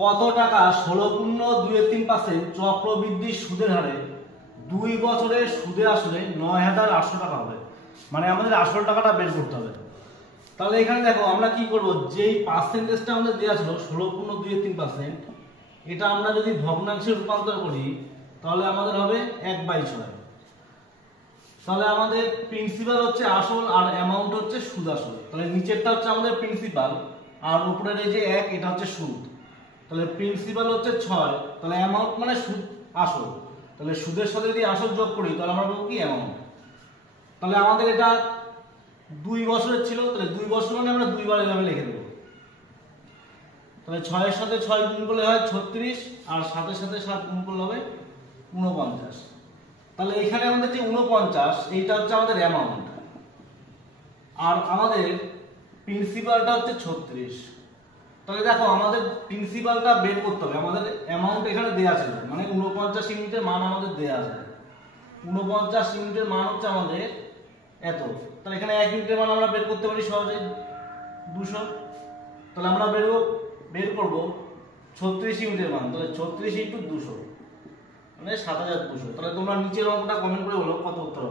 কত টাকা 16.23% চক্রবৃদ্ধি সুদের হারে 2 বছরের সুদে আসলে 9,800 টাকা হবে। মানে আমাদের আসল টাকাটা বের করতে হবে। তাহলে এখানে দেখো আমরা কি করব, যেই পার্সেন্টেজটা আমাদের দেওয়া ছিল 16.23%, এটা আমরা যদি ভগ্নাংশে রূপান্তর করি তাহলে আমাদের হবে 1/6। তাহলে আমাদের প্রিন্সিপাল হচ্ছে আসল আর অ্যামাউন্ট হচ্ছে সুদ আসল। তাহলে নিচেরটা হচ্ছে আমাদের প্রিন্সিপাল আর উপরের এই যে 1 এটা হচ্ছে সুদ। তাহলে প্রিন্সিপাল হচ্ছে 6, তাহলে অ্যামাউন্ট মানে সুদ আসল। তাহলে সুদের সাথে যদি আসল যোগ করি তাহলে আমরা পাবো কি অ্যামাউন্ট। তাহলে আমাদের এটা 2 বছরের ছিল, তাহলে 2 বছর মানে আমরা 2 বার এভাবে লিখে দেবো। তাহলে 6 এর সাথে 6 গুণ করলে হয় 36 আর 7 এর সাথে 7 গুণ করলে হবে 49। তাহলে এখানে আমাদের যে 49 এইটা হচ্ছে আমাদের অ্যামাউন্ট আর আমাদের প্রিন্সিপালটা হচ্ছে 36। তাহলে দেখো আমাদের প্রিন্সিপালটা বের করতে হবে। আমাদের অ্যামাউন্ট এখানে দেয়া আছে, মানে 49 ইউনিটের মান আমাদের দেয়া আছে। 49 ইউনিটের মান হচ্ছে আমাদের এত। তাহলে এখানে 1 ইউনিটের মান আমরা বের করতে পারি সহজেই 200। তাহলে আমরা বের করব 36 ইউনিটের মান। তাহলে 36 × 200 মানে 7200। তাহলে তোমরা নিচের অঙ্কটা কমেন্ট করে বলো কত উত্তর হবে।